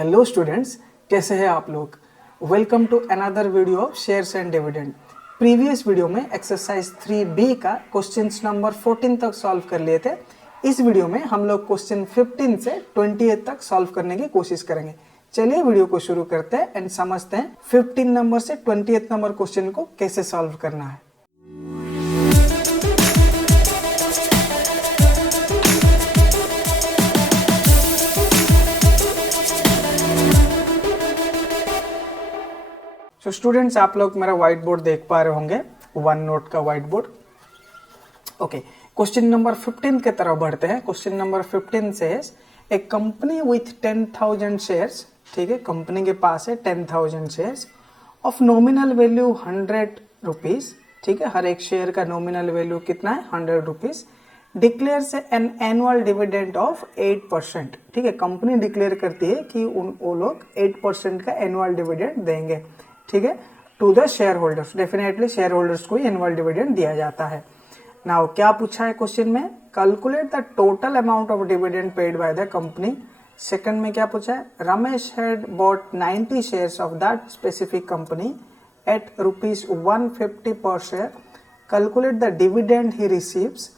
Hello students, कैसे हैं आप लोग। Welcome to another video of shares and dividend. Previous video में एक्सरसाइज 3B का क्वेश्चंस नंबर 14 तक सॉल्व कर लिए थे। इस वीडियो में हम लोग क्वेश्चन 15 से 28 तक सॉल्व करने की कोशिश करेंगे। चलिए वीडियो को शुरू करते हैं एंड समझते हैं 15 नंबर से 28 नंबर क्वेश्चन को कैसे सॉल्व करना है। तो स्टूडेंट्स, आप लोग मेरा व्हाइट बोर्ड देख पा रहे होंगे, वन नोट का white board. Okay, question number 15 की तरफ बढ़ते हैं। क्वेश्चन नंबर 15 से ए कंपनी विथ 10,000 शेयर्स, ठीक है, कंपनी के पास है 10,000 shares of nominal value 100 rupees, ठीक है, हर एक शेयर का नॉमिनल वैल्यू कितना है 100 rupees, declares an annual dividend of 8%, ठीक है, कंपनी डिक्लेयर करती है कि वो लोग 8% का एनुअल डिविडेंड देंगे, ठीक है, to the share holders. Definitely share holders को एनुअल डिविडेंड दिया जाता है। नाउ क्या पूछा है क्वेश्चन में, calculate the total amount of dividend paid by the company. Second में क्या पूछा है, Ramesh had bought 90 shares of that specific company at ₹150 पर share, calculate the dividend he receives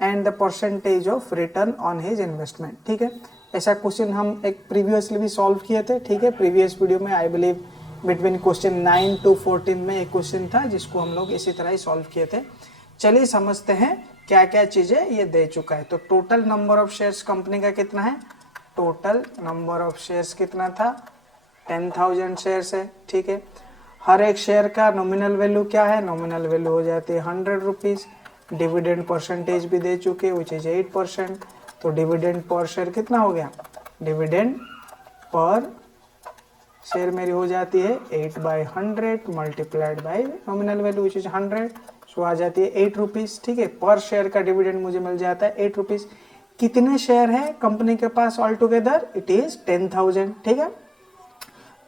and the percentage of return on his investment, ठीक है। ऐसा question हम एक प्रीवियसली भी सॉल्व किए थे, ठीक है, प्रीवियस वीडियो में I believe between question 9 to 14 में एक क्वेश्चन था जिसको हम लोग इसी तरह ही सॉल्व किए थे। चलिए समझते हैं क्या क्या चीजें ये दे चुका है। तो total number of shares company का कितना है, टोटल नंबर ऑफ शेयर्स कितना था 10,000 शेयर्स है, ठीक है। हर एक शेयर का नॉमिनल वैल्यू क्या है, नॉमिनल वैल्यू हो जाती है 100 रुपीज। डिविडेंड परसेंटेज भी दे चुके विच इज 8%। तो डिविडेंड पर शेयर कितना हो गया, डिविडेंड पर शेयर मेरी हो जाती है 8/100 multiplied by nominal value which is 100, सो आ जाती है 8 रुपीज, ठीक है। पर शेयर का डिविडेंड मुझे मिल जाता है 8 रुपीज। कितने शेयर है कंपनी के पास ऑल टुगेदर, इट इज 10,000, ठीक है।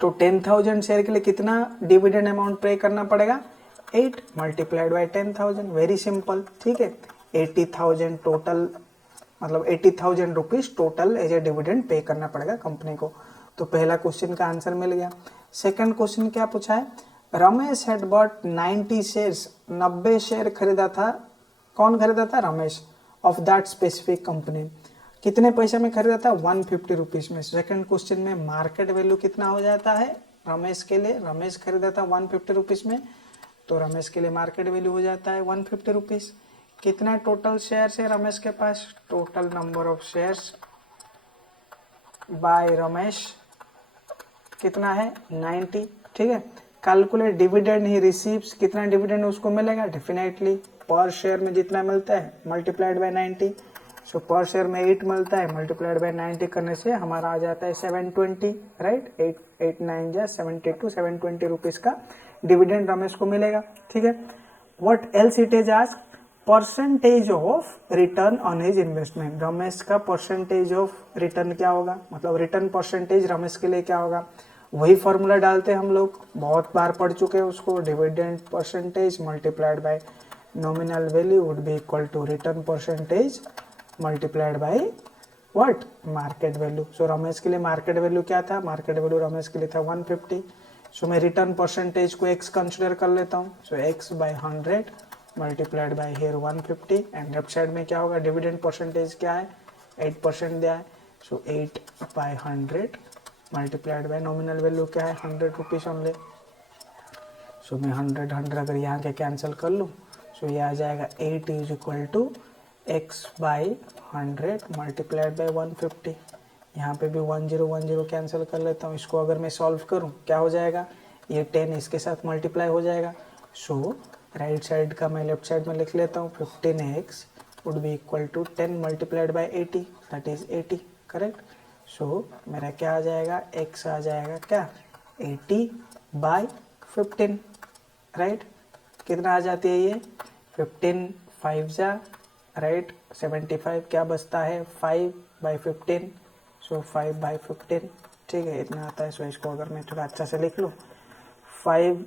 तो 10,000 शेयर के लिए कितना डिविडेंड अमाउंट पे करना पड़ेगा, 8 मल्टीप्लाइड बाई 10,000, वेरी सिंपल, ठीक है। 80,000 टोटल, मतलब 80,000 rupees total as a dividend pay करना पड़ेगा कंपनी को। तो पहला क्वेश्चन का आंसर मिल गया। सेकंड क्वेश्चन क्या पूछा है, Ramesh had bought 90 shares, 90 share खरीदा था, कौन खरीदा था, Ramesh, of that specific company. कितने पैसे में खरीदा था, 150 रुपीज में। सेकंड क्वेश्चन में मार्केट वैल्यू कितना हो जाता है रमेश के लिए, रमेश खरीदा था 150 रुपीज में, तो रमेश के लिए मार्केट वैल्यू हो जाता है 150 रुपीज। कितना टोटल शेयर्स है रमेश के पास, total number of shares by Ramesh कितना है 90, ठीक है। कैलकुलेट डिविडेंड ही रिसीव्स, कितना डिविडेंड उसको मिलेगा, डेफिनेटली पर शेयर में जितना मिलता है मल्टीप्लाइड बाय 90, सो पर शेयर में 8 मिलता है, मल्टीप्लाइड बाय 90 करने से हमारा आ जाता है 720, राइट, 8 9 जा 72, 720 रुपीज का डिविडेंड रमेश को मिलेगा, ठीक है। What else it is asked, percentage of return on his investment, Ramesh का परसेंटेज ऑफ रिटर्न क्या होगा, मतलब रिटर्न परसेंटेज रमेश के लिए क्या होगा, वही फॉर्मूला डालते हैं हम लोग, बहुत बार पढ़ चुके हैं उसको, dividend percentage multiplied by nominal value would be equal to return percentage multiplied by what, market value. So Ramesh के लिए मार्केट वैल्यू क्या था, मार्केट वैल्यू रमेश के लिए था 150, सो मैं रिटर्न परसेंटेज को x कंसिडर कर लेता हूँ, सो x/100 multiplied bye here 150, and left side में क्या होगा, डिविडेंड परसेंटेज क्या है 8% दिया है, सो 8/100 मल्टीप्लाइड बाय नॉमिनल वैल्यू क्या है 100 रुपीज ओनली। सो मैं 100 अगर यहाँ के कैंसिल कर लूँ, सो ये आ जाएगा 8 is equal to x/100 multiplied by 150। यहाँ पे भी 1010 कैंसिल कर लेता हूँ, इसको अगर मैं सॉल्व करूँ क्या हो जाएगा, ये 10 इसके साथ मल्टीप्लाई हो जाएगा। सो राइट साइड का मैं लेफ्ट साइड में लिख लेता हूँ, 15x would be equal to 10 multiplied by 80, that is 80, correct. So मेरा क्या आ जाएगा, x आ जाएगा क्या 80/15, राइट। कितना आ जाती है ये 15 5 जा, राइट, 75, क्या बचता है 5/15, सो 5/15, ठीक है, इतना आता है। सो इसको अगर मैं थोड़ा अच्छा से लिख लूँ, 5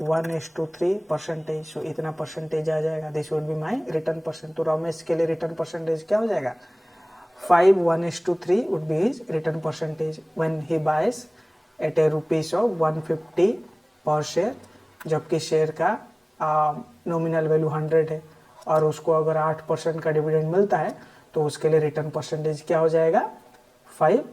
1:3 परसेंटेज, सो इतना परसेंटेज आ जाएगा, this would be my return percent. तो रमेश के लिए रिटर्न परसेंटेज क्या हो जाएगा 5 1:3 would be his return percentage when he buys at a rupees of 150 per share, जबकि शेयर का नॉमिनल वैल्यू 100 है और उसको अगर 8% का डिविडेंड मिलता है तो उसके लिए रिटर्न परसेंटेज क्या हो जाएगा 5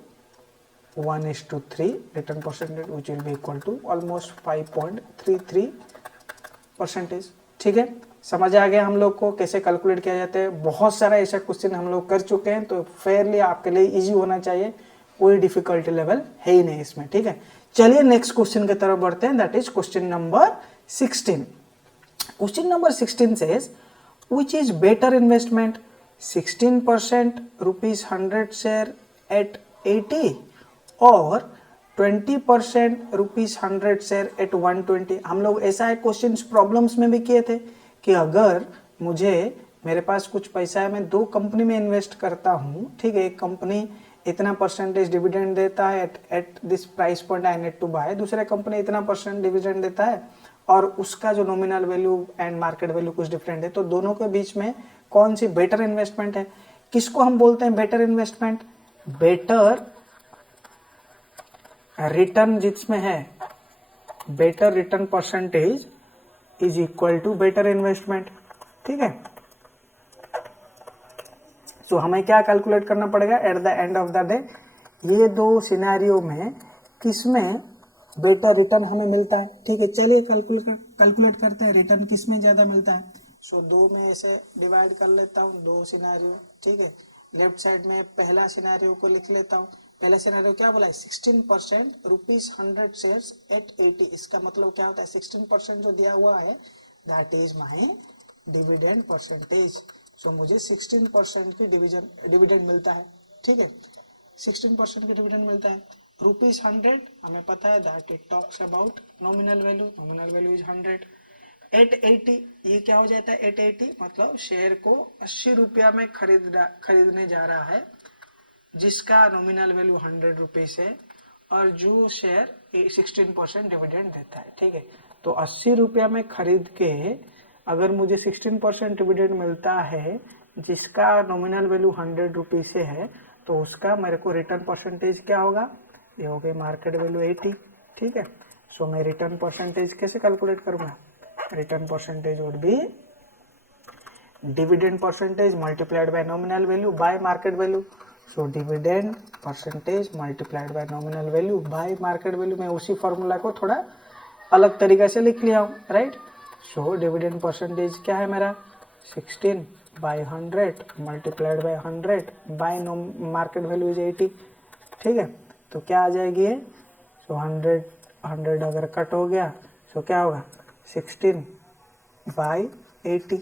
1:3 return percentage which will be equal to almost 5.33%। ठीक है, समझ आ गया हम लोग को कैसे कैलकुलेट किया जाता है। बहुत सारा ऐसा क्वेश्चन हम लोग कर चुके हैं तो फेयरली आपके लिए इजी होना चाहिए, कोई डिफिकल्टी लेवल है ही नहीं इसमें। ठीक है, चलिए नेक्स्ट क्वेश्चन की तरफ बढ़ते हैं, that is question number 16। Question number 16 says which is better investment, 16% rupees 100 share at 80 और 20% रुपीज 100 शेयर एट 120। हम लोग ऐसा है क्वेश्चन प्रॉब्लम्स में भी किए थे कि अगर मुझे मेरे पास कुछ पैसा है, मैं दो कंपनी में इन्वेस्ट करता हूँ, ठीक है, एक कंपनी इतना परसेंटेज डिविडेंड देता है at this price point I need to buy, दूसरे कंपनी इतना परसेंट डिविडेंड देता है और उसका जो nominal value and market value कुछ डिफरेंट है, तो दोनों के बीच में कौन सी बेटर इन्वेस्टमेंट है। किसको हम बोलते हैं बेटर इन्वेस्टमेंट? बेटर रिटर्न जिसमें है, better return percentage is equal to better investment. ठीक है, सो हमें क्या कैलकुलेट करना पड़ेगा at the end of the day, ये दो सिनेरियो में किसमें बेटर रिटर्न हमें मिलता है। ठीक है, चलिए कैलकुलेट करते हैं रिटर्न किसमें ज्यादा मिलता है। सो दो में ऐसे डिवाइड कर लेता हूँ, दो सिनेरियो। ठीक है, लेफ्ट साइड में पहला सिनेरियो को लिख लेता हूँ। पहला सिनेरियो क्या बोला है, 16% रुपीज 100 शेयर्स एट 80। इसका मतलब क्या होता है, 16% जो दिया हुआ है that is my dividend percentage. So मुझे 16% की डिविडेंड मिलता है। ठीक है, 16% की डिविडेंड मिलता है। रुपीज 100 हमें पता है that it talks about nominal value, nominal value is 100 at 80। ये क्या हो जाता है एट 80, मतलब शेयर को 80 रुपया में खरीदने जा रहा है जिसका नॉमिनल वैल्यू 100 रुपीज है और जो शेयर 16% डिविडेंड देता है। ठीक है, तो 80 रुपया में खरीद के अगर मुझे 16% डिविडेंड मिलता है जिसका नॉमिनल वैल्यू 100 रुपीज से है, तो उसका मेरे को रिटर्न परसेंटेज क्या होगा, ये हो गई मार्केट वैल्यू 80। ठीक है, सो मैं रिटर्न परसेंटेज कैसे कैलकुलेट करूंगा, return percentage would be dividend percentage multiplied by nominal value by market value. So dividend percentage multiplied by nominal value by market value. मैं उसी फॉर्मूला को थोड़ा अलग तरीके से लिख लिया हूँ, राइट। सो डिविडेंड परसेंटेज क्या है मेरा, 16/100 multiplied by 100 bye market value is 80। ठीक है, तो क्या आ जाएगी ये, सो 100 अगर कट हो गया तो क्या होगा 16/80।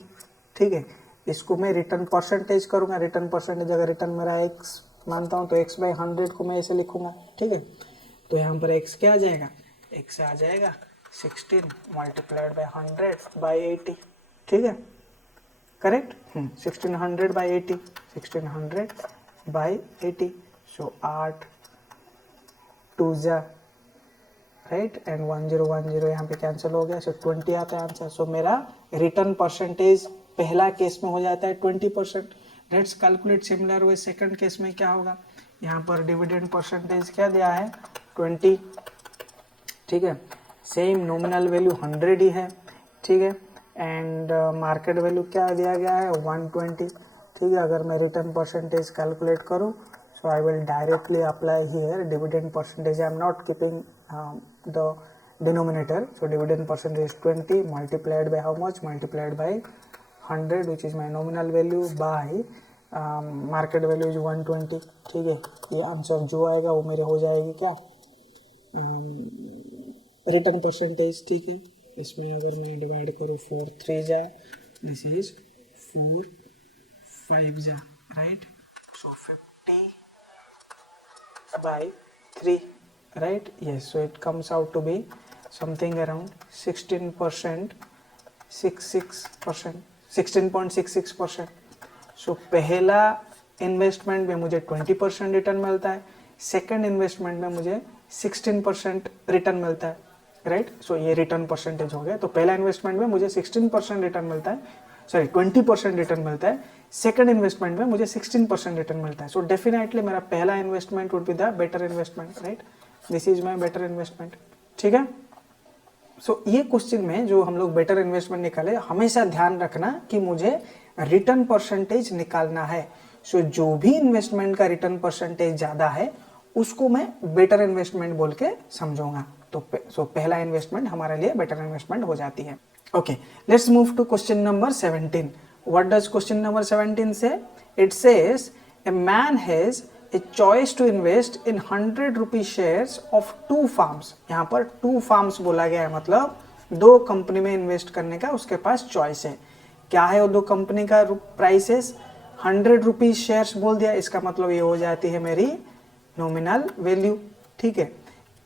ठीक है, इसको मैं रिटर्न परसेंटेज करूंगा। रिटर्न परसेंटेज अगर रिटर्न मेरा x मानता हूं तो x/100 को मैं ऐसे लिखूंगा। ठीक है, तो यहाँ पर x क्या आ जाएगा, x आ जाएगा 16 मल्टीप्लाइड बाय 100/80। ठीक है, करेक्ट। 1600/80, 1600/80। सो 8 2 जा, राइट, एंड 1010 यहाँ पे कैंसिल हो गया, सो 20 आता है आंसर। सो मेरा रिटर्न परसेंटेज पहला केस में हो जाता है 20%। Let's calculate similar way second case में क्या होगा। यहाँ पर डिविडेंड परसेंटेज क्या दिया है 20। ठीक है, सेम नॉमिनल वैल्यू 100 ही है। ठीक है, एंड मार्केट वैल्यू क्या दिया गया है 120। ठीक है, अगर मैं रिटर्न परसेंटेज कैलकुलेट करूँ, so I will directly apply here dividend percentage. I am not keeping the denominator. So dividend percentage is 20 multiplied by how much, multiplied by 100 which is my nominal value by market value is 120. ठीक है, ये answer जो आएगा वो मेरे हो जाएगी क्या, रिटर्न परसेंटेज। ठीक है, इसमें अगर मैं डिवाइड करूँ 4 3 जा, दिस इज 4 5 जा, right. So 50/3, right? Yes, so it comes out to be something around 16%, 16.66%. So पहला इन्वेस्टमेंट में मुझे 20% रिटर्न मिलता है, सेकंड इन्वेस्टमेंट में मुझे 16% रिटर्न मिलता है, राइट। सो ये रिटर्न परसेंटेज हो गया। तो पहला इन्वेस्टमेंट में मुझे 16% रिटर्न मिलता है, सॉरी 20% रिटर्न मिलता है, सेकंड इन्वेस्टमेंट में मुझे 16% रिटर्न मिलता है. सो डेफिनेटली मेरा पहला investment would be the better investment, right. This is my better investment. ठीक है. सो ये क्वेश्चन में जो हम लोग बेटर इन्वेस्टमेंट निकाले, हमेशा ध्यान रखना कि मुझे रिटर्न परसेंटेज निकालना है. सो जो भी इन्वेस्टमेंट का रिटर्न परसेंटेज ज्यादा है उसको मैं बेटर इन्वेस्टमेंट बोल के समझूंगा. तो पहला इन्वेस्टमेंट हमारे लिए बेटर इन्वेस्टमेंट हो जाती है. Okay, let's move to question number 17. What does question number 17 से? It says a man has a choice to invest in 100 rupee shares of 2 firms. यहाँ पर 2 फार्म्स बोला गया है, मतलब 2 कंपनी में इन्वेस्ट करने का उसके पास चॉइस है. क्या है वो 2 कंपनी का प्राइसेस? 100 रुपीज शेयर्स बोल दिया, इसका मतलब ये हो जाती है मेरी नॉमिनल वैल्यू. ठीक है,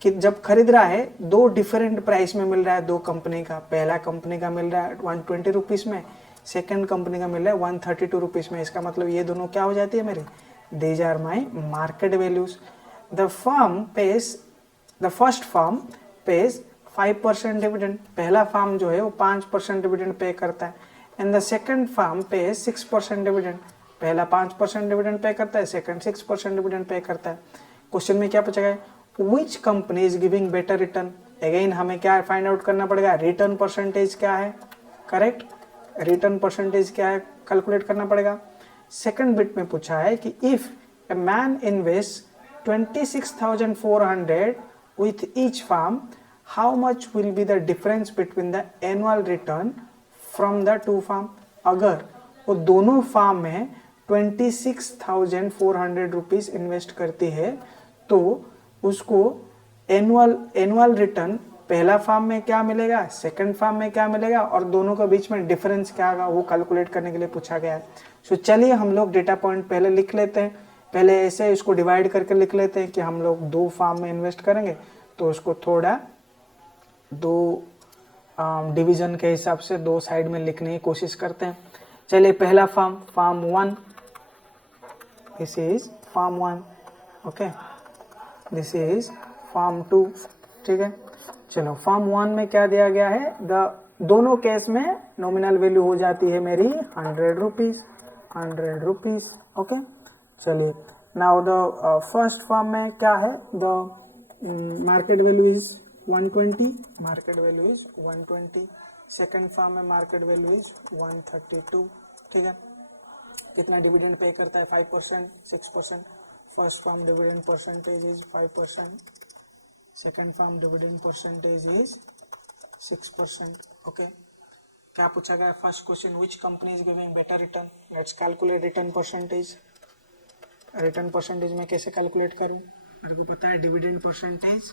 कि जब खरीद रहा है 2 डिफरेंट प्राइस में मिल रहा है 2 कंपनी का. पहला कंपनी का मिल रहा है 120 रुपीज में, सेकेंड कंपनी का मिल रहा है 132 रुपीज में. इसका मतलब ये दोनों क्या हो जाती है मेरी? These are my market values. The first farm pays 5% dividend. पहला फार्म जो है वो 5% डिविडेंड पे करता है. And the second firm pays 6% dividend. पहला 5% डिविडेंड पे करता है, सेकंड 6% डिविडेंड पे करता है. क्वेश्चन में क्या पूछा गया? Which company is giving better return? Again हमें क्या फाइंड आउट करना पड़ेगा? रिटर्न परसेंटेज क्या है. करेक्ट, रिटर्न परसेंटेज क्या है कैलकुलेट करना पड़ेगा. सेकंड बिट में पूछा है कि if a man invest 26,400 with each firm, how much will be the difference between the annual return from the 2 firm. अगर वो दोनों फार्म में 26,400 रुपीज इन्वेस्ट करती है तो उसको एनुअल रिटर्न पहला फार्म में क्या मिलेगा, सेकंड फार्म में क्या मिलेगा, और दोनों के बीच में डिफरेंस क्या होगा वो कैलकुलेट करने के लिए पूछा गया है. सो चलिए हम लोग डेटा पॉइंट पहले लिख लेते हैं. पहले ऐसे इसको डिवाइड करके लिख लेते हैं कि हम लोग 2 फार्म में इन्वेस्ट करेंगे तो उसको थोड़ा 2 डिवीजन के हिसाब से 2 साइड में लिखने की कोशिश करते हैं. चलिए पहला firm 1, this is firm 1. Okay, this is firm 2. ठीक है, चलो फार्म 1 में क्या दिया गया है? दोनों केस में नॉमिनल वैल्यू हो जाती है मेरी 100 रुपीज. ओके, चलिए नाउ द फर्स्ट फार्म में क्या है? The market value is 120. Market value is 120. Second firm में मार्केट वैल्यू इज 132. ठीक है, कितना डिविडेंड पे करता है? 5%, 6%. First firm dividend percentage is 5%. Second firm dividend percentage is 6%. Okay, क्या पूछा गया first question? Which company is giving better return? Let's calculate return percentage. Return percentage में कैसे कैलकुलेट करूं? मेरे को पता है dividend percentage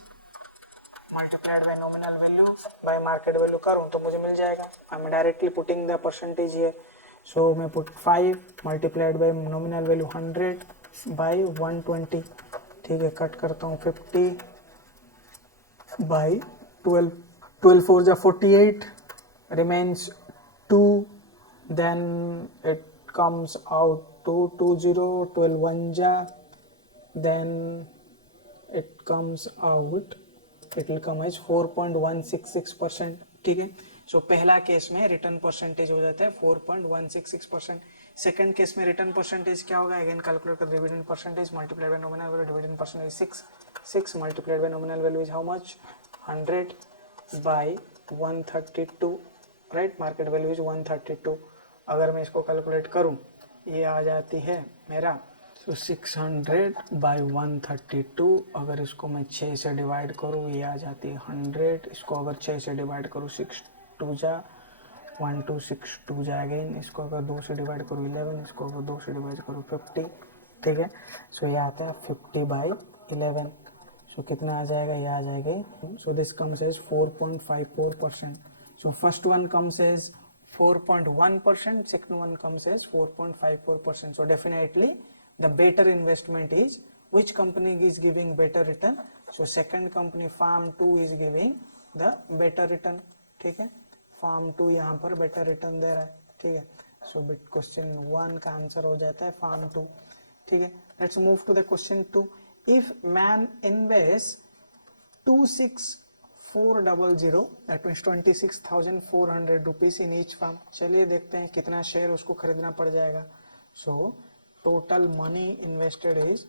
multiplied by nominal value by market value करूं तो मुझे मिल जाएगा. I am directly putting the percentage here. So मैं put 5 multiplied by nominal value 100 by 120. ठीक है, कट करता हूँ 50 बाय 12. 12 4 जा 48, remains 2, then it comes out to 20. 12 1 ja, then it comes out, it will come as 4.166%. ठीक है, सो पहला case में रिटर्न परसेंटेज हो जाता है 4.166%. सेकंड केस में रिटर्न परसेंटेज क्या होगा? अगेन कैलकुलेट कर. Dividend percentage multiplied by nominal value. Dividend percentage 6 multiplied by nominal value is how much? 100 by 132. Right, market value is 132. अगर मैं इसको कैलकुलेट करूं ये आ जाती है मेरा 600 बाय 132. अगर इसको मैं 6 से डिवाइड करूं ये आ जाती है 100. इसको अगर 6 से डिवाइड करूं 6 2 जा 1 2 6 2 जा अगेन. इसको अगर 2 से डिवाइड करूं 11. इसको अगर 2 से डिवाइड करूं 50. ठीक है, सो ये आता है 50 बाय 11. सो कितना आ जाएगा? ये आ जाएगा. So this comes as 4.54%. So first one comes as 4.1%, second one comes as 4.54%. So definitely the better investment is which company is giving better return? So second company farm 2 is giving the better return. ठीक है, farm 2 यहाँ पर better return दे रहा है. ठीक है, so question 1 का answer हो जाता है farm 2. ठीक है, let's move to the question 2. If man invests 26,400, that means 26,400 rupees in each firm. चलिए देखते हैं कितना शेयर उसको खरीदना पड़ जाएगा. So total money invested is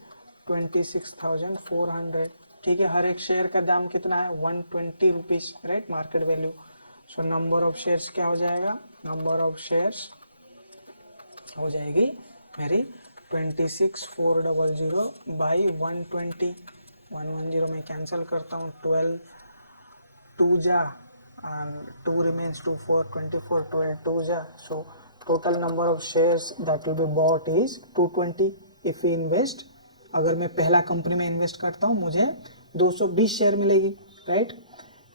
26,400. ठीक है, हर एक शेयर का दाम कितना है 120 rupees, right, market value. So number of shares क्या हो जाएगा, नंबर ऑफ शेयर्स हो जाएगी मेरी 26,400 बाई 120. 110 में कैंसिल करता हूँ, 12 2 जा and 2 remains 2 4 24 12 2 जा. So total number of shares that will be bought is 220. if we invest, अगर मैं पहला कंपनी में इन्वेस्ट करता हूँ मुझे 220 शेयर मिलेगी, राइट.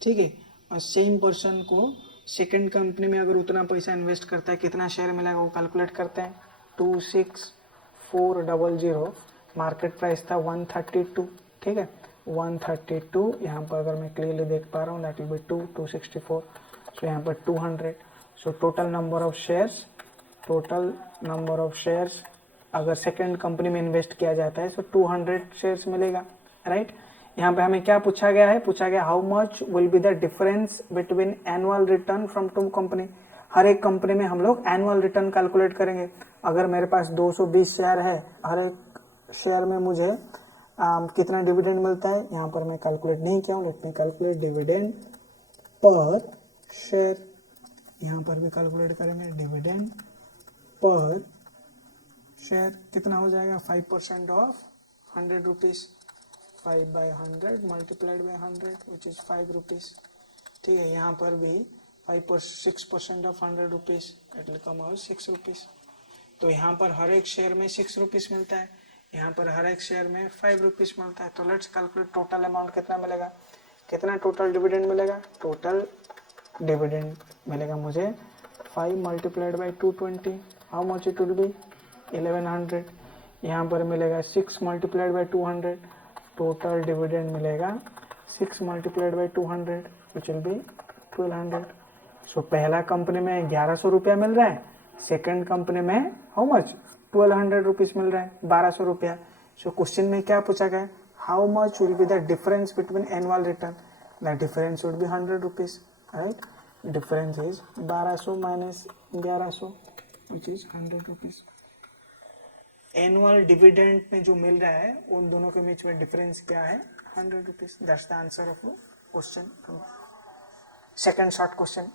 ठीक है, और सेम पर्सन को सेकंड कंपनी में अगर उतना पैसा इन्वेस्ट करता है कितना शेयर मिलेगा वो कैलकुलेट करते हैं. 26,400, मार्केट प्राइस था 132. ठीक है, 132 यहाँ पर अगर मैं क्लियरली देख पा रहा हूँ दैट विल बी 264. सो यहाँ पर 200. So total number of shares अगर सेकंड कंपनी में इन्वेस्ट किया जाता है सो 200 शेयर्स मिलेगा, राइट. यहाँ पे हमें क्या पूछा गया है, पूछा गया how much will be the difference between annual return from two company. हर एक कंपनी में हम लोग एनुअल रिटर्न कैलकुलेट करेंगे. अगर मेरे पास 220 शेयर है, हर एक शेयर में मुझे कितना डिविडेंड मिलता है, यहाँ पर मैं कैलकुलेट नहीं किया हूँ. Let me calculate dividend per share. यहाँ पर भी कैलकुलेट करेंगे डिविडेंड पर शेयर कितना हो जाएगा, 5% of 100 rupees. 5 by 100 multiplied by 100 which is 5 rupees. ठीक है, यहाँ पर भी 6% of 100 rupees, it will come out 6 rupees. तो यहाँ पर हर एक शेयर में 6 रुपीज़ मिलता है, यहाँ पर हर एक शेयर में 5 रुपीज़ मिलता है. तो लेट्स कैलकुलेट टोटल अमाउंट कितना मिलेगा, कितना टोटल डिविडेंड मिलेगा. टोटल डिविडेंड मिलेगा मुझे 5 multiplied by 220, how much it will be 1100. यहाँ पर मिलेगा 6 मल्टीप्लाइड बाई 200, टोटल डिविडेंड मिलेगा 6 multiplied by 200 which will B 1200. सो पहला कंपनी में 1100 रुपया मिल रहा है, सेकंड कंपनी में हाउ मच 1200 रुपीज मिल रहा है, 1200 रुपया. सो क्वेश्चन में क्या पूछा गया, how much will be the difference between annual return. The difference would be 100 rupees, right. Difference is 1200 minus 1100 which is 100 rupees. Annual dividend में जो मिल रहा है उन दोनों के बीच में डिफरेंस क्या है, 100 rupees. That's the answer of question. Second short question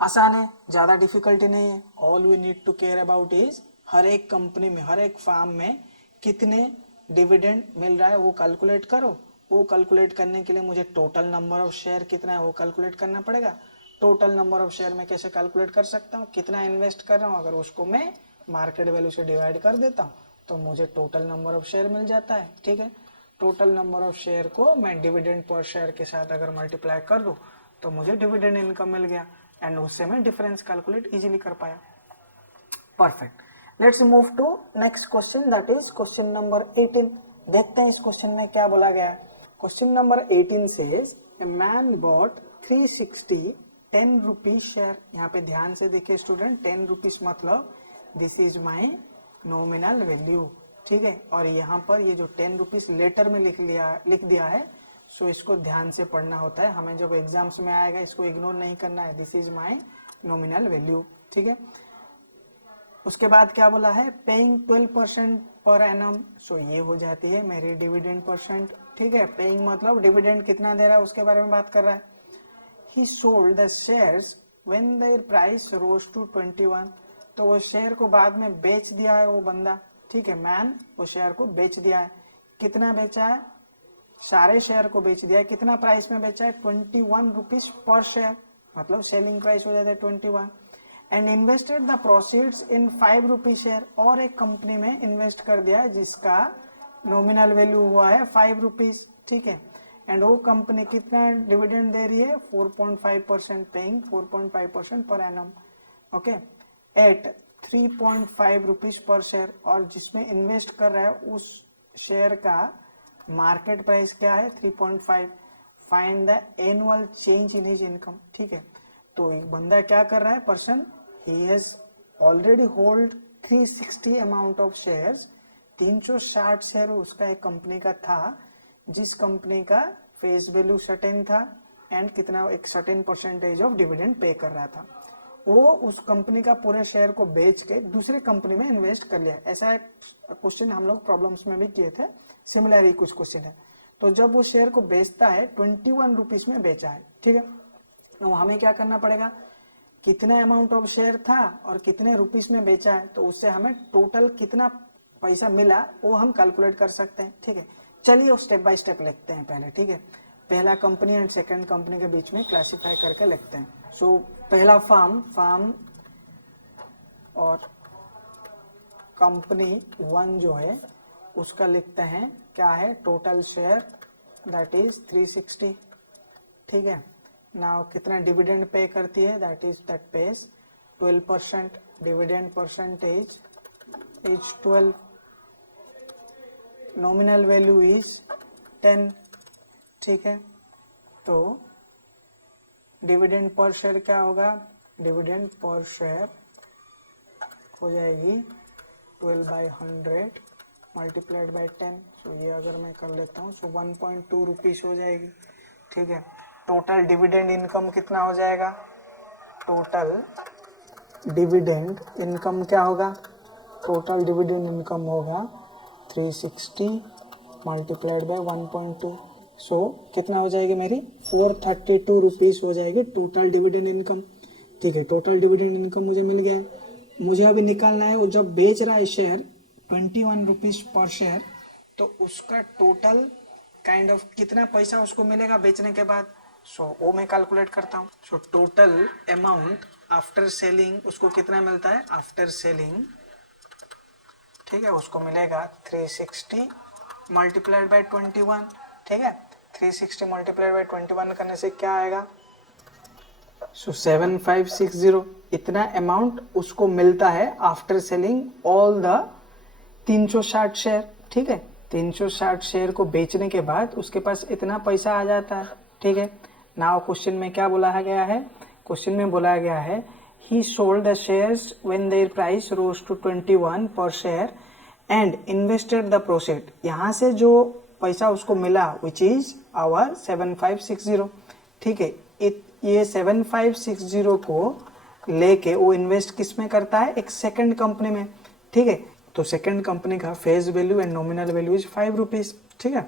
आसान है, ज्यादा डिफिकल्टी नहीं है. All we need to care about is हर एक कंपनी में, हर एक फार्म में कितने डिविडेंड मिल रहा है वो कैलकुलेट करो. वो कैलकुलेट करने के लिए मुझे टोटल नंबर ऑफ शेयर कितना है वो कैलकुलेट करना पड़ेगा. टोटल नंबर ऑफ शेयर में कैसे कैलकुलेट कर सकता हूँ, कितना इन्वेस्ट कर रहा हूँ, अगर उसको मैं मार्केट वैल्यू से डिवाइड कर देता हूँ तो मुझे टोटल नंबर ऑफ शेयर मिल जाता है. ठीक है, टोटल नंबर ऑफ शेयर को मैं डिविडेंड पर शेयर के साथ अगर मल्टीप्लाई कर दूं तो मुझे डिविडेंड इनकम मिल गया एंड उससे मैं डिफरेंस कैलकुलेट इजीली कर पाया. Perfect. Let's move to next question, that is question number 18. देखते हैं इस क्वेश्चन में क्या बोला गया है. Question number 18 says a man bot 360 10 rupees share. यहाँ पे ध्यान से देखिए स्टूडेंट, 10 रुपीज मतलब this is my nominal value. ठीक है, और यहाँ पर ये जो 10 रुपीज लेटर में लिख दिया है, सो इसको ध्यान से पढ़ना होता है. हमें जब एग्जाम्स में आएगा इसको इग्नोर नहीं करना है. This is my nominal value. ठीक है, उसके बाद क्या बोला है, पेइंग 12% पर एनम. सो ये हो जाती है मेरी डिविडेंड परसेंट. ठीक है, पेइंग मतलब डिविडेंड कितना दे रहा है उसके बारे में बात कर रहा है. He sold the shares when their price rose to 21. तो वो शेयर को बाद में बेच दिया है वो बंदा. ठीक है, मैन वो शेयर को बेच दिया है. कितना बेचा है, सारे शेयर को बेच दिया है. कितना प्राइस में बेचा है, 21 रुपीज पर शेयर, मतलब सेलिंग प्राइस हो जाता है 21. And invested the proceeds in 5 rupees share. और एक कंपनी में इन्वेस्ट कर दिया है जिसका नॉमिनल वैल्यू हुआ है 5 रुपीज. ठीक है, एंड वो कंपनी कितना डिविडेंड दे रही है, 4.5%, paying 4.5% per annum. Okay, at 3.5 rupees per share. और जिसमें इन्वेस्ट कर रहा है उस शेयर का मार्केट प्राइस क्या है, 3.5. Find the annual change in his income. ठीक है, तो एक बंदा क्या कर रहा है, person, he has already hold 360 amount of shares. 360 share उसका एक कंपनी का था जिस कंपनी का फेस वैल्यू सर्टेन था एंड कितना, एक certain percentage of dividend pay कर रहा था. वो उस कंपनी का पूरे शेयर को बेच के दूसरे कंपनी में इन्वेस्ट कर लिया। ऐसा एक क्वेश्चन हम लोग प्रॉब्लम्स में भी किए थे, सिमिलर ही कुछ क्वेश्चन है। तो जब वो शेयर को बेचता है 21 रुपीज में बेचा है, ठीक है, तो हमें क्या करना पड़ेगा, कितना अमाउंट ऑफ शेयर था और कितने रुपीस में बेचा है, तो उससे हमें टोटल कितना पैसा मिला वो हम कैलकुलेट कर सकते हैं। ठीक है, चलिए वो स्टेप बाय स्टेप लिखते हैं पहले। ठीक है, पहला कंपनी एंड सेकंड कंपनी के बीच में क्लासिफाई करके लिखते हैं। सो पहला फार्म और कंपनी वन जो है उसका लिखते हैं, क्या है, टोटल शेयर दैट इज 360। ठीक है, नाउ कितना डिविडेंड पे करती है, that page 12%, dividend percentage is 12, nominal value is 10। ठीक है, तो डिविडेंड पर शेयर क्या होगा, डिविडेंड पर शेयर हो जाएगी 12/100 मल्टीप्लाइड बाई 10। सो ये अगर मैं कर लेता हूँ सो 1.2 रुपीज हो जाएगी। ठीक है, टोटल डिविडेंड इनकम कितना हो जाएगा, टोटल डिविडेंड इनकम क्या होगा, टोटल डिविडेंड इनकम होगा 360 मल्टीप्लाइड बाई 1.2। सो कितना हो जाएगी मेरी 432 रुपीज हो जाएगी टोटल डिविडेंड इनकम। ठीक है, टोटल डिविडेंड इनकम मुझे मिल गया है। मुझे अभी निकालना है वो जब बेच रहा है शेयर 21 रुपीज पर शेयर, तो उसका टोटल काइंड ऑफ कितना पैसा उसको मिलेगा बेचने के बाद। सो वो मैं कैलकुलेट करता हूँ। So total amount after selling उसको कितना मिलता है, आफ्टर सेलिंग, ठीक है, उसको मिलेगा 360 मल्टीप्लाइड बाई 21। ठीक है, 360 मल्टीप्लाइड बाई 21 करने से क्या आएगा, सो 7560। इतना अमाउंट उसको मिलता है after selling all the 360 share. ठीक है, 360 शेयर को बेचने के बाद उसके पास इतना पैसा आ जाता है। ठीक है, नाउ क्वेश्चन में क्या बोला गया है, क्वेश्चन में बोला गया है he sold the shares when their price rose to 21 per share and invested the proceed। यहाँ से जो पैसा उसको मिला which is our 7560। ठीक है, ये 7560 को लेके वो इन्वेस्ट किस में करता है, एक सेकंड कंपनी में। ठीक है, तो सेकंड कंपनी का face value and nominal value is 5 rupees. ठीक है,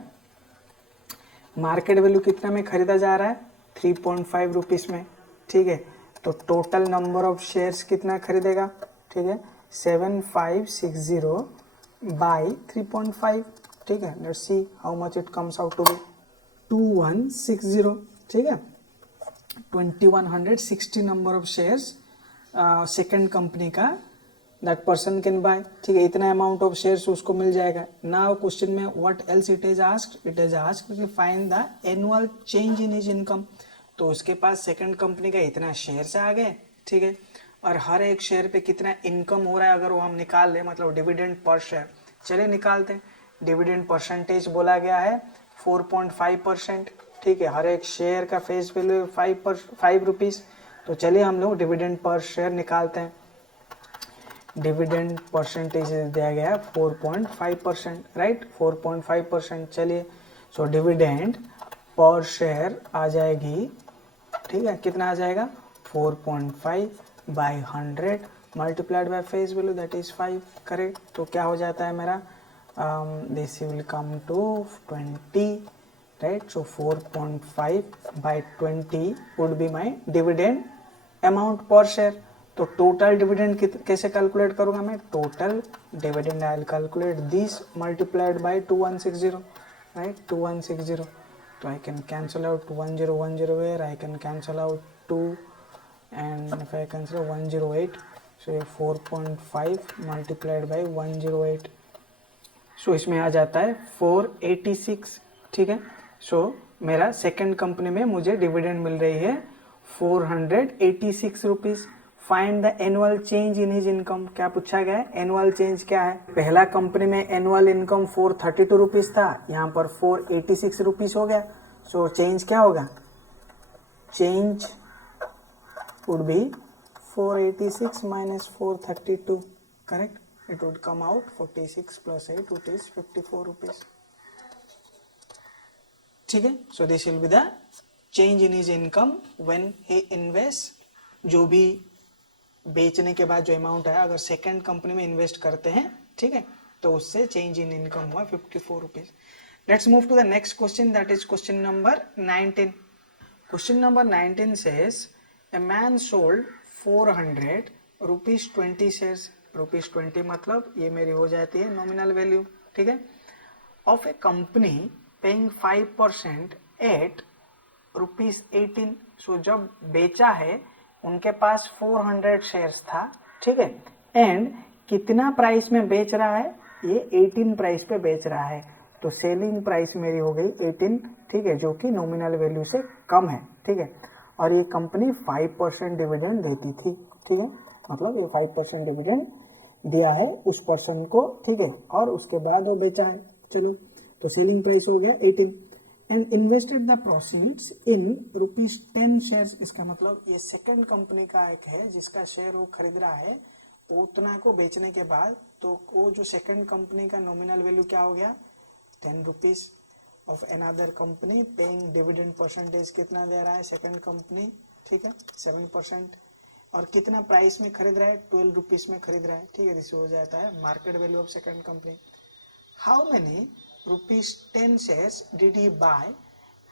मार्केट वैल्यू कितना में खरीदा जा रहा है, 3.5 रुपीज में। ठीक है, तो टोटल नंबर ऑफ शेयर्स कितना खरीदेगा, ठीक है, 7560 बाई 3.5। ठीक है, let's see how much it comes out to be 2160। ठीक है, 2160 number of shares second company का दैट पर्सन कैन बाय। ठीक है, इतना अमाउंट ऑफ शेयर्स उसको मिल जाएगा। नाउ क्वेश्चन में what else it is asked, it is asked to find the annual change in his income. तो उसके पास सेकंड कंपनी का इतना शेयर आ गए। ठीक है, और हर एक शेयर पे कितना इनकम हो रहा है अगर वो हम निकाल ले, मतलब डिविडेंड पर शेयर। चलिए निकालते हैं। डिविडेंड परसेंटेज बोला गया है 4.5%। ठीक है, हर एक शेयर का फेस वैल्यू 5 रुपीज। तो चलिए हम लोग डिविडेंड पर शेयर निकालते हैं। डिविडेंड परसेंटेज दिया गया है 4.5%, राइट, 4.5%। चलिए, सो डिविडेंड पर शेयर आ जाएगी, ठीक है, कितना आ जाएगा 4.5 by 100 multiplied by face value that is 5। Correct, तो क्या हो जाता है मेरा, this will come to 20, right. So 4.5 by 20 would be my dividend amount per share. तो टोटल डिविडेंड कैसे कैलकुलेट करूंगा मैं, total dividend I will calculate this multiplied by 2160, right, 2160। So I can cancel out 1010 here, I can cancel out 2, and if I cancel 108, so 4.5 multiplied by 108, so इसमें आ जाता है 486। ठीक है, so मेरा second company में मुझे डिविडेंड मिल रही है 486 rupees. Find the annual change in his income. क्या पूछा गया है, एनुअल चेंज क्या है। पहला कंपनी में एनुअल इनकम 432 रुपीज था, यहाँ पर 486 रुपीज हो गया। सो चेंज क्या होगा, change would be 486 minus 432, correct, it would come out 46 plus 8 which is 54 rupees। ठीक है, so this will be the change in his income when he invests। जो भी बेचने के बाद जो अमाउंट है, अगर सेकंड कंपनी में इन्वेस्ट करते हैं, ठीक है, तो उससे चेंज इन इनकम हुआ 54 rupees. Let's move to the next question, that is question number 19। Question number 19 says a man sold 400 rupees 20 shares. Rupees 20 मतलब ये मेरी हो जाती है नॉमिनल वैल्यू, ठीक है, of a company paying 5% at rupees 18। सो जब बेचा है उनके पास 400 शेयर्स था, ठीक है, एंड कितना प्राइस में बेच रहा है, ये 18 प्राइस पे बेच रहा है, तो सेलिंग प्राइस मेरी हो गई 18, ठीक है, जो कि नॉमिनल वैल्यू से कम है, ठीक है, और ये कंपनी 5% डिविडेंड देती थी, ठीक है, मतलब ये 5% डिविडेंड दिया है उस पर्सन को, ठीक है, और उसके बाद वो बेचा है। चलो, तो सेलिंग प्राइस हो गया 18 and invested the proceeds in rupees 10 shares. इसका मतलब ये सेकंड कंपनी का एक है जिसका शेयर वो खरीद रहा है, उतना को बेचने के बाद तो वो जो सेकंड कंपनी का नॉमिनल वैल्यू क्या हो गया 10 rupees of another company paying dividend percentage कितना दे रहा है सेकंड कंपनी, ठीक है, 7%, और कितना प्राइस में खरीद रहा है 12 रुपीज में खरीद रहा है, ठीक है, दिस हो जाता है market value of second company. How many rupees 10 shares did he buy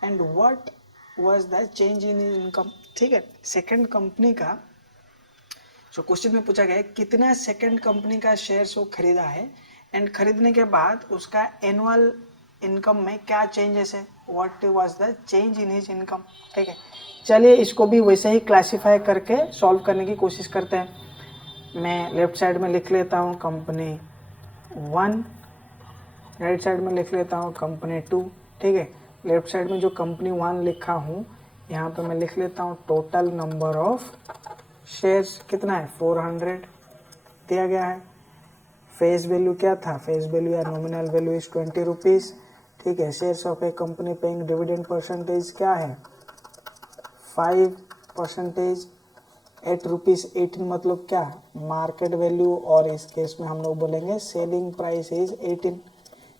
and what was the change in income, ठीक है, सेकंड कंपनी का। सो क्वेश्चन में पूछा गया है कितना सेकंड कंपनी का शेयर्स वो खरीदा है एंड खरीदने के बाद उसका एनुअल इनकम में क्या चेंजेस है, what was the change in his income, ठीक है। चलिए इसको भी वैसे ही क्लासिफाई करके सॉल्व करने की कोशिश करते हैं। मैं लेफ्ट साइड में लिख लेता हूँ कंपनी 1, राइट साइड में लिख लेता हूँ कंपनी 2, ठीक है। लेफ्ट साइड में जो कंपनी 1 लिखा हूँ यहाँ पे मैं लिख लेता हूँ टोटल नंबर ऑफ शेयर्स कितना है 400 दिया गया है। फेस वैल्यू क्या था, फेस वैल्यू या नॉमिनल वैल्यू इज 20 रुपीज, ठीक है। Shares of a company paying dividend percentage क्या है 5%, 8 रुपीज 18 मतलब क्या मार्केट वैल्यू, और इस केस में हम लोग बोलेंगे सेलिंग प्राइस इज 18,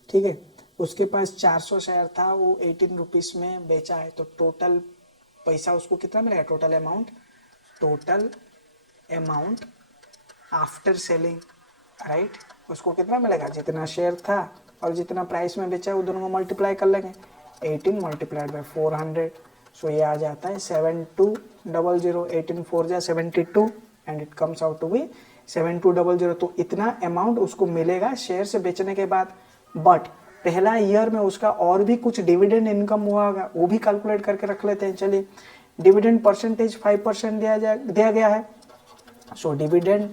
ठीक है। उसके पास 400 शेयर था, वो 18 रुपीज में बेचा है, तो टोटल पैसा उसको कितना मिलेगा, total amount after selling, right, उसको कितना मिलेगा, जितना शेयर था और जितना प्राइस में बेचा वो दोनों को मल्टीप्लाई कर लेंगे, 18 मल्टीप्लाइड बाय 400, सो ये आ जाता है 7200, 18 4 जा 72 and it comes out to be 7200। तो इतना अमाउंट उसको मिलेगा शेयर से बेचने के बाद, बट पहला ईयर में उसका और भी कुछ डिविडेंड इनकम हुआ होगा, वो भी कैलकुलेट करके रख लेते हैं। चलिए, डिविडेंड परसेंटेज 5% दिया गया है, so dividend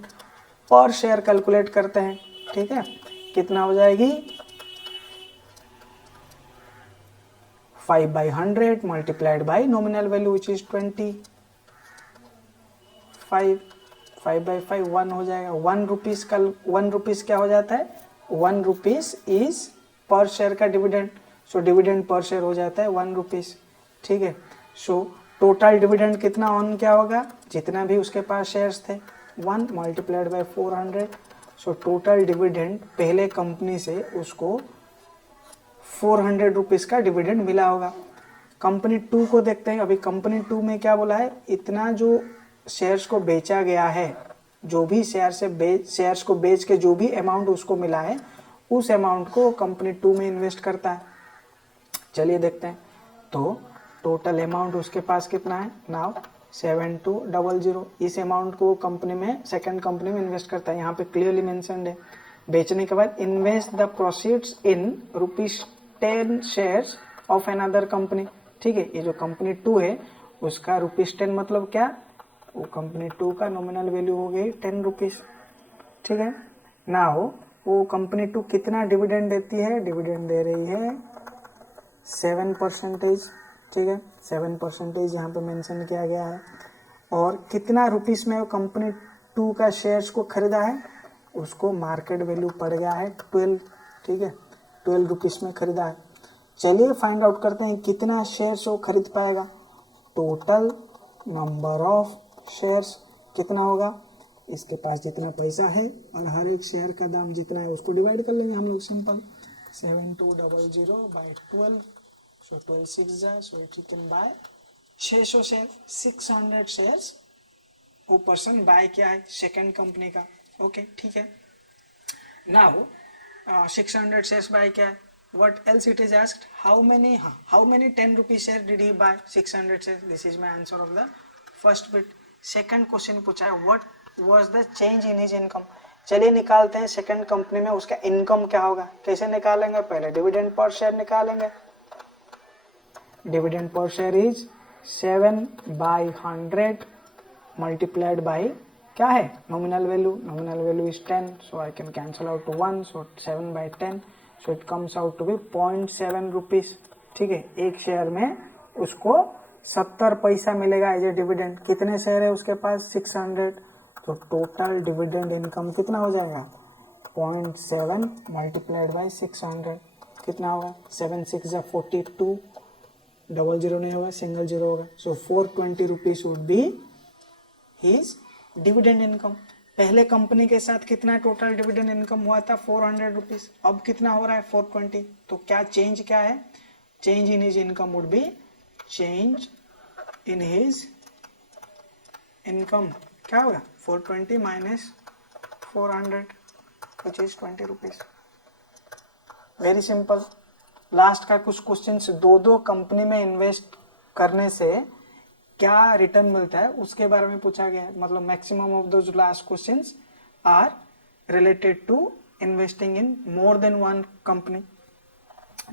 per share calculate करते हैं, ठीक है, कितना हो जाएगी 5/100 multiplied by nominal value which is 25, 5/5 1 हो जाएगा। 1 रुपीज का 1 रुपीज क्या हो जाता है 1 रुपीज इज पर शेयर का dividend, so dividend per share हो जाता है 1 रुपीज, ठीक है। सो टोटल डिविडेंड कितना ऑन क्या होगा, जितना भी उसके पास शेयर्स थे 1 multiplied by 400, so total dividend पहले कंपनी से उसको 400 रुपीज का डिविडेंड मिला होगा। कंपनी 2 को देखते हैं, अभी कंपनी 2 में क्या बोला है, इतना जो शेयर्स को बेचा गया है, जो भी शेयर्स को बेच के जो भी अमाउंट उसको मिला है उस अमाउंट को कंपनी 2 में इन्वेस्ट करता है। चलिए देखते हैं, तो टोटल अमाउंट उसके पास कितना है नाउ 7200, इस अमाउंट को कंपनी में सेकंड कंपनी में इन्वेस्ट करता है। यहाँ पे क्लियरली मेंशन्ड है, बेचने के बाद invest the proceeds in ₹10 shares of another company, ठीक है। ये जो कंपनी 2 है उसका ₹10 मतलब क्या, वो कंपनी 2 का नॉमिनल वैल्यू हो गई 10 रुपीज, ठीक है। नाउ वो कंपनी 2 कितना डिविडेंड देती है, डिविडेंड दे रही है 7%, ठीक है, 7% यहाँ पे मेंशन किया गया है। और कितना रुपीस में वो कंपनी 2 का शेयर्स को खरीदा है, उसको मार्केट वैल्यू पड़ गया है 12, ठीक है, 12 रुपीस में खरीदा है। चलिए फाइंड आउट करते हैं कितना शेयर्स वो खरीद पाएगा। टोटल नंबर ऑफ शेयर्स कितना होगा, इसके पास जितना पैसा है और हर एक शेयर का दाम जितना है उसको डिवाइड कर लेंगे हम लोग, सिंपल 7200 बाई 12, सो 12 6 जा, so it can buy 600 share, 600 shares वो पर्सन बाय किया है सेकंड कंपनी का, ओके ठीक है। नाउ 600 shares बाय किया है, what else it is asked, how many 10 rupees share did he buy, 600 shares, this is my answer of the first bit। Second question पूछा है what was the change in his income। चलिए निकालते हैं second company में उसका income क्या होगा। कैसे निकालेंगे, पहले डिविडेंड पर शेयर निकालेंगे। Dividend per share is 7/100 multiplied by क्या है, nominal value is 10, so I can cancel out to 1, so 7/10, so it comes out to be 0.7 rupees. ठीक है, एक शेयर में उसको 70 पैसा मिलेगा एज ए डिविडेंड। कितने शेयर है उसके पास, 600, तो टोटल डिविडेंड इनकम कितना हो जाएगा, 0.7 मल्टीप्लाइड बाई 600, कितना होगा, 7 6 42, डबल जीरो नहीं होगा, सिंगल जीरो होगा, सो 420 rupees would be his dividend income. पहले कंपनी के साथ कितना टोटल डिविडेंड इनकम हुआ था, 400 रुपीज, अब कितना हो रहा है 420। तो क्या चेंज क्या है, change in his income would be, change in his income क्या होगा, 420 minus 400 which is 20 rupees. Very simple. Last का कुछ क्वेश्चंस, दो कंपनी में इन्वेस्ट करने से क्या रिटर्न मिलता है उसके बारे में पूछा गया है। मतलब maximum of those last questions are related to investing in more than one company.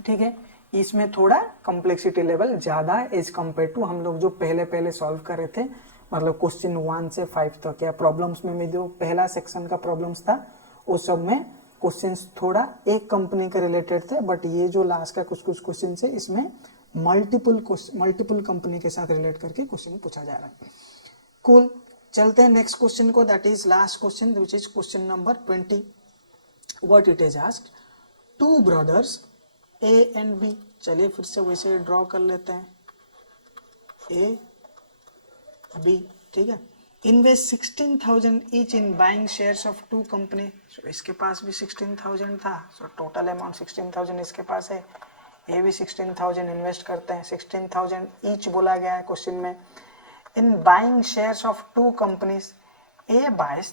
ठीक है, इसमें थोड़ा कॉम्प्लेक्सिटी लेवल ज्यादा है एज कम्पेयर टू हम लोग जो पहले सॉल्व कर रहे थे, मतलब क्वेश्चन 1 से 5 तक या प्रॉब्लम्स में जो पहला सेक्शन का प्रॉब्लम्स था उस सब में क्वेश्चंस थोड़ा एक कंपनी के रिलेटेड थे, बट ये जो लास्ट का कुछ क्वेश्चन है इसमें मल्टीपल कंपनी के साथ रिलेट करके क्वेश्चन पूछा जा रहा है। कूल, चलते हैं नेक्स्ट क्वेश्चन को, that is last question which is question number 20। What it is asked, two brothers A and B. चलिए फिर से वैसे ड्रॉ कर लेते हैं, ए बी, ठीक है। Invest 16,000 each in buying shares of two company. So इसके पास भी 16,000 था, सो टोटल अमाउंट 16,000 इसके पास है, ये भी 16,000 इन्वेस्ट करते हैं, 16,000 ईच बोला गया है क्वेश्चन में। In buying shares of two companies, A buys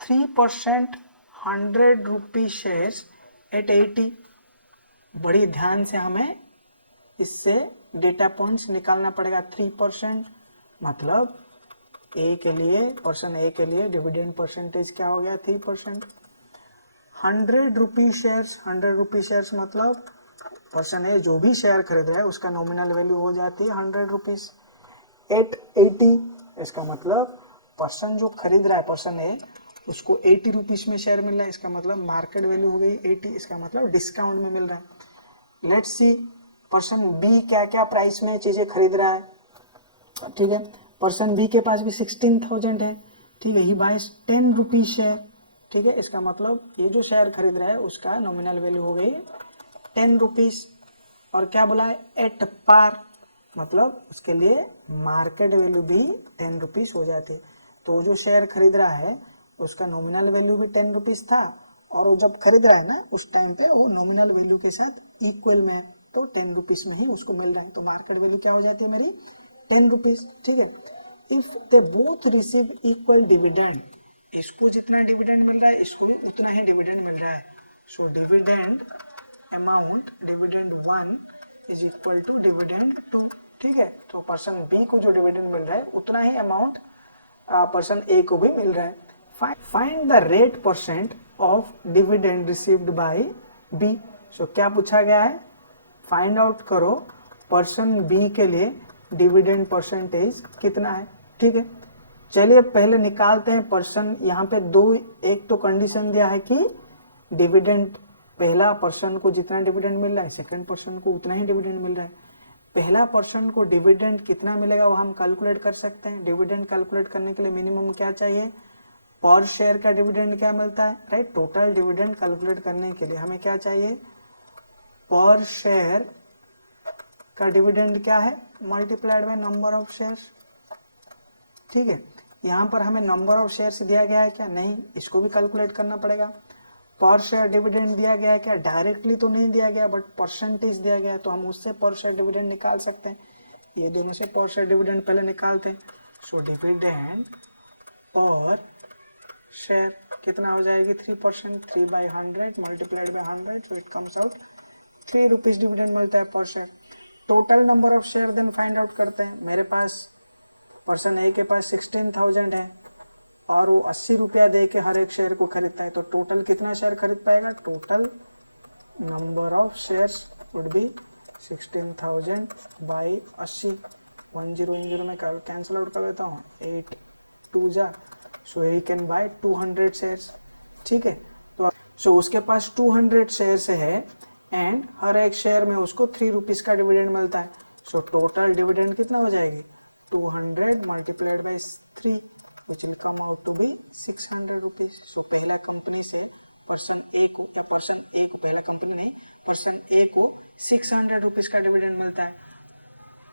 3% 100 rupee shares at 80। बड़ी ध्यान से हमें इससे डेटा पॉइंट्स निकालना पड़ेगा। 3% मतलब ए के लिए, पर्सन ए के लिए डिविडेंड परसेंटेज क्या हो गया, 3%। 100 रुपी शेयर्स, 100 रुपी शेयर्स मतलब पर्सन ए जो भी शेयर खरीद रहा है उसका नॉमिनल वैल्यू हो जाती है 100 रुपीज एट 80। इसका मतलब पर्सन जो खरीद रहा है, पर्सन ए, उसको 80 रुपीज में शेयर मिल रहा है, इसका मतलब मार्केट वैल्यू हो गई 80, इसका मतलब डिस्काउंट में मिल रहा है। लेट्स सी पर्सन बी क्या क्या प्राइस में चीजें खरीद रहा है। ठीक है, पर्सन बी के पास भी 16,000 है, ठीक है, ही बाइज 10 रुपीज शेयर। ठीक है, इसका मतलब ये जो शेयर खरीद रहा है उसका नॉमिनल वैल्यू हो गई 10 रुपीज, और क्या बोला है, एट पार, मतलब उसके लिए मार्केट वैल्यू भी 10 रुपीज हो जाती है। तो जो शेयर खरीद रहा है उसका नॉमिनल वैल्यू भी 10 रुपीज था, और वो जब खरीद रहा है ना उस टाइम पे वो नॉमिनल वैल्यू के साथ इक्वल में है, तो 10 रुपीज में ही उसको मिल रहा है, तो मार्केट वैल्यू क्या हो जाती है मेरी, 10 रुपीज। ठीक है, if they both receive equal dividend, इसको जितना डिविडेंड मिल रहा है इसको भी उतना ही डिविडेंड मिल रहा है, so dividend amount, dividend 1 is equal to dividend 2। ठीक है, तो पर्सन बी को जो डिविडेंड मिल रहा है उतना ही अमाउंट पर्सन ए को भी मिल रहा है। Find the rate percent of dividend received by B. So क्या पूछा गया है, फाइंड आउट करो पर्सन बी के लिए डिविडेंड परसेंटेज कितना है। ठीक है, चलिए पहले निकालते हैं पर्सन, यहाँ पे दो, एक तो कंडीशन दिया है कि डिविडेंड, पहला पर्सन को जितना डिविडेंड मिल रहा है सेकंड पर्सन को उतना ही डिविडेंड मिल रहा है। पहला पर्सन को डिविडेंड कितना मिलेगा वो हम कैलकुलेट कर सकते हैं। डिविडेंड कैलकुलेट करने के लिए मिनिमम क्या चाहिए, पर शेयर का डिविडेंड क्या मिलता है, राइट। टोटल डिविडेंड कैलकुलेट करने के लिए हमें क्या चाहिए, पर शेयर का डिविडेंड क्या है, multiplied by number of shares. ठीक है, यहाँ पर हमें नंबर ऑफ शेयर्स दिया गया है क्या, नहीं, इसको भी कैलकुलेट करना पड़ेगा। पर शेयर डिविडेंड दिया गया है क्या, डायरेक्टली तो नहीं दिया गया बट परसेंटेज दिया गया है, तो हम उससे पर शेयर डिविडेंड निकाल सकते हैं। ये दोनों से पर शेयर डिविडेंड पहले निकालते हैं। सो डिविडेंड और शेयर कितना हो जाएगी 3%, 3/100 multiplied by 100, so it comes out 3 rupees dividend मिलता है per share. Total number of share then find out करते हैं। मेरे पास पर्सन ए के पास 16,000 है और वो 80 रुपया दे के हर एक शेयर को खरीदता है, तो टोटल कितना शेयर खरीद पाएगा? Total number of shares would be 16,000 by 80। 10 में कैंसिल आउट कर लेता हूँ, 8 2 जा, सो ही कैन बाय 200 शेयर्स। ठीक है, तो उसके पास 200 शेयर्स है एंड हर एक शेयर में उसको 3 रुपीज का डिविडेंड मिलता है। तो टोटल डिविडेंड कितना हो जाएगा? 200 multiplied by 3, which will come out to be 600 rupees. So पहला कंपनी से पर्सन ए को पहला कंपनी नहीं, पर्सन ए को 600 रुपीज का डिविडेंड मिलता है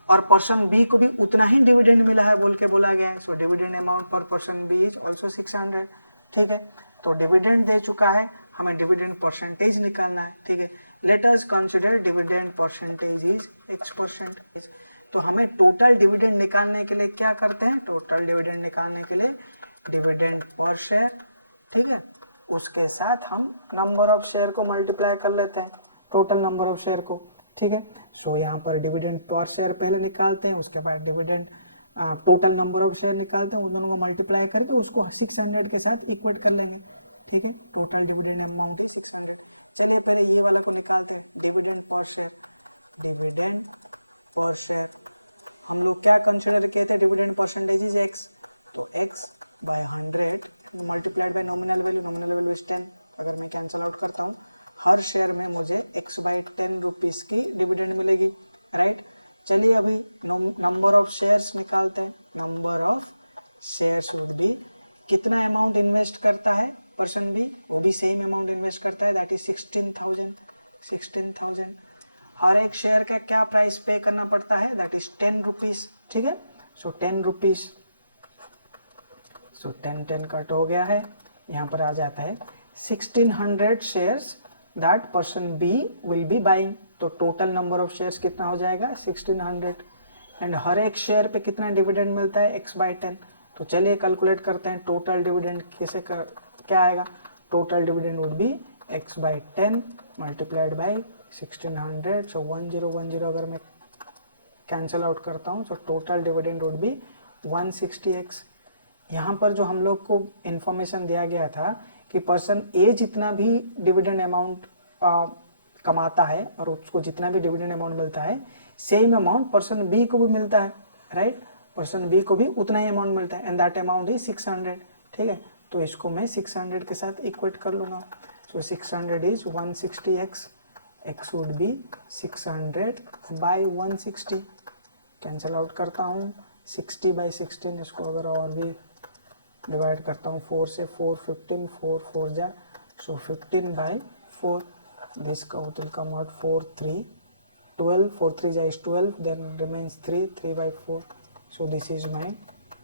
और पर्सन बी को भी उतना ही डिविडेंड मिला है बोल के बोला गया है। So dividend amount for person B is also 600। ठीक है, तो डिविडेंड दे चुका है, हमें डिविडेंड परसेंटेज निकालना है। ठीक है, let us consider dividend percentage is x%। तो हमें टोटल डिविडेंड निकालने के लिए क्या करते हैं? टोटल डिविडेंड निकालने के लिए डिविडेंड पर शेयर, ठीक है, उसके साथ हम नंबर ऑफ शेयर को मल्टीप्लाई कर लेते हैं, टोटल नंबर ऑफ शेयर को। ठीक है, सो यहाँ पर डिविडेंड पर शेयर पहले निकालते हैं, उसके बाद dividend total number of share निकालते हैं, उन दोनों को मल्टीप्लाई करके उसको 600 के साथ इक्वेट कर लेंगे। ठीक है, टोटल डिविडेंड अमाउंट 600। चलिए पहले ये वाला को निकालते हैं, dividend per share. Dividend per share हम लोग क्या कंसीडर किए थे? डिविडेंड परसेंटेज इज x, तो x/100 multiplied by nominal value is 10। मैं कैंसिल आउट करता हूँ, हर शेयर में मुझे x/10 रुपीज की डिविडेंड मिलेगी, राइट। चलिए अभी नंबर ऑफ शेयर्स निकालते हैं। नंबर ऑफ शेयर्स में भी कितना अमाउंट इन्वेस्ट करता है पर्सन बी? वो भी सेम अमाउंट इन्वेस्ट करता है, दैट इज 16,000। हर एक शेयर का क्या प्राइस पे करना पड़ता है? That is 10 rupees. ठीक है, सो 10 रुपीज, सो 10 कट हो गया है, यहाँ पर आ जाता है 1600 shares that person B will be buying. तो टोटल नंबर ऑफ शेयर्स कितना हो जाएगा? 1600 एंड हर एक शेयर पे कितना डिविडेंड मिलता है? x/10। तो चलिए कैलकुलेट करते हैं टोटल डिविडेंड क्या आएगा? Total dividend would be x/10 multiplied by 1600, सो 1010 अगर मैं कैंसिल आउट करता हूँ, so total dividend would be 160x। यहाँ पर जो हम लोग को इंफॉर्मेशन दिया गया था कि पर्सन ए जितना भी डिविडेंड अमाउंट कमाता है और उसको जितना भी डिविडेंड अमाउंट मिलता है, सेम अमाउंट पर्सन बी को भी मिलता है, राइट। पर्सन बी को भी उतना ही अमाउंट मिलता है एंड दैट अमाउंट इज 600। ठीक है, तो इसको मैं 600 के साथ इक्वेट कर लूंगा। सो 600 is 160x, x would be 600 by 160। Cancel out करता हूँ, 60/16, इसको अगर और भी डिवाइड करता हूँ 4 से, 4 15, 4 4 जा, सो 15/4, दिस विल कम आउट 4 3 12, 4 3 जा is 12, then remains 3 3/4, so this is my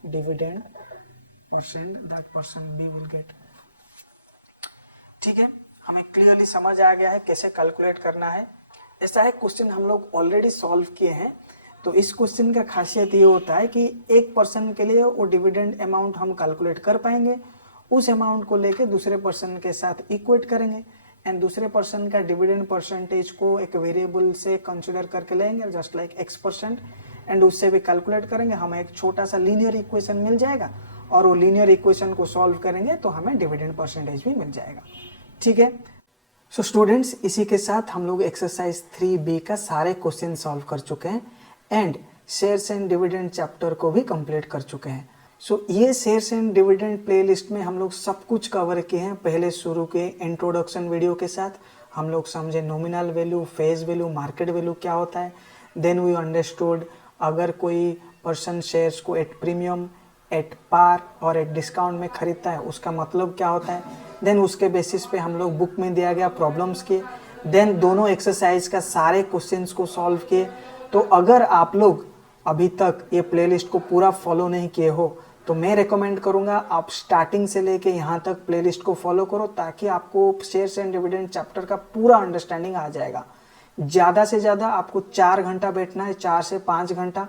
dividend percent that person B will get। ठीक है, हमें क्लियरली समझ आ गया है कैसे कैलकुलेट करना है। ऐसा है क्वेश्चन हम लोग ऑलरेडी सॉल्व किए हैं, तो इस क्वेश्चन का खासियत ये होता है कि एक पर्सन के लिए वो डिविडेंड अमाउंट हम कैलकुलेट कर पाएंगे, उस अमाउंट को लेके दूसरे पर्सन के साथ इक्वेट करेंगे एंड दूसरे पर्सन का डिविडेंड परसेंटेज को एक वेरिएबल से कंसीडर करके लेंगे, जस्ट लाइक x%, एंड उससे भी कैलकुलेट करेंगे, हमें एक छोटा सा लीनियर इक्वेशन मिल जाएगा और वो लीनियर इक्वेशन को सॉल्व करेंगे तो हमें डिविडेंड परसेंटेज भी मिल जाएगा। ठीक है, सो स्टूडेंट्स, इसी के साथ हम लोग एक्सरसाइज 3B का सारे क्वेश्चन सॉल्व कर चुके हैं and shares and dividend chapter को भी कंप्लीट कर चुके हैं। सो ये शेयर्स एंड डिविडेंड प्लेलिस्ट में हम लोग सब कुछ कवर किए हैं। पहले शुरू के इंट्रोडक्शन वीडियो के साथ हम लोग समझे nominal value, phase value, market value क्या होता है। देन वी अंडरस्टूड अगर कोई पर्सन शेयर्स को एट प्रीमियम, एट पार और एट डिस्काउंट में खरीदता है उसका मतलब क्या होता है। देन उसके बेसिस पे हम लोग बुक में दिया गया प्रॉब्लम्स किए, देन दोनों एक्सरसाइज का सारे क्वेश्चंस को सॉल्व किए। तो अगर आप लोग अभी तक ये प्लेलिस्ट को पूरा फॉलो नहीं किए हो तो मैं रेकमेंड करूंगा आप स्टार्टिंग से लेके यहाँ तक प्लेलिस्ट को फॉलो करो, ताकि आपको शेयर्स एंड डिविडेंड चैप्टर का पूरा अंडरस्टैंडिंग आ जाएगा। ज़्यादा से ज़्यादा आपको 4 घंटा बैठना है, 4 से 5 घंटा।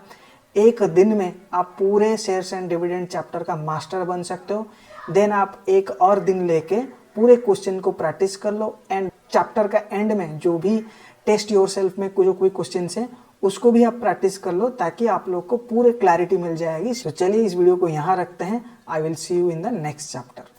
एक दिन में आप पूरे शेयर्स एंड डिविडेंड चैप्टर का मास्टर बन सकते हो। देन आप एक और दिन लेके पूरे क्वेश्चन को प्रैक्टिस कर लो एंड चैप्टर का एंड में जो भी टेस्ट योरसेल्फ में जो कोई क्वेश्चन है उसको भी आप प्रैक्टिस कर लो ताकि आप लोग को पूरे क्लैरिटी मिल जाएगी। तो चलिए इस वीडियो को यहाँ रखते हैं। I will see you in the next chapter.